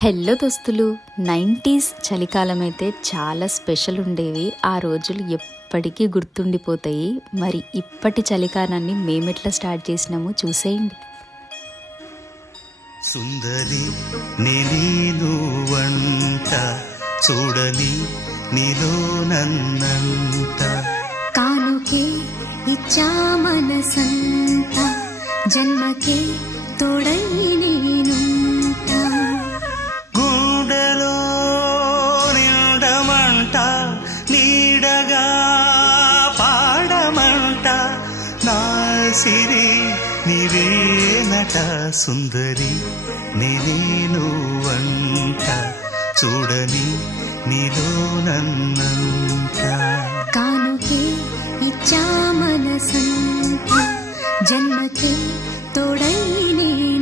Hello దోస్తులు 90s చలికాలం అయితే చాలా స్పెషల్ ఉండేవి. ఆ రోజులు ఎప్పటికీ గుర్తుండిపోతాయి. మరి ఇప్పటి చలికాలాన్ని మేమెట్లా స్టార్ట్ చేసినామో చూసేయండి. సుందరి నీను వంట చూడని నీలో నన్నంట కానుకే ఇచ్చా మనసంత జన్మకే తోడై నేనుంటా గుండెలో నిండమంట నీడగా పాడమంట నా సిరి నీవేనట సుందరి నీను వంట చూడని నీలో నన్నంట కానుకే ఇచ్చా మనసంత జన్మకే తోడై నేనుంటా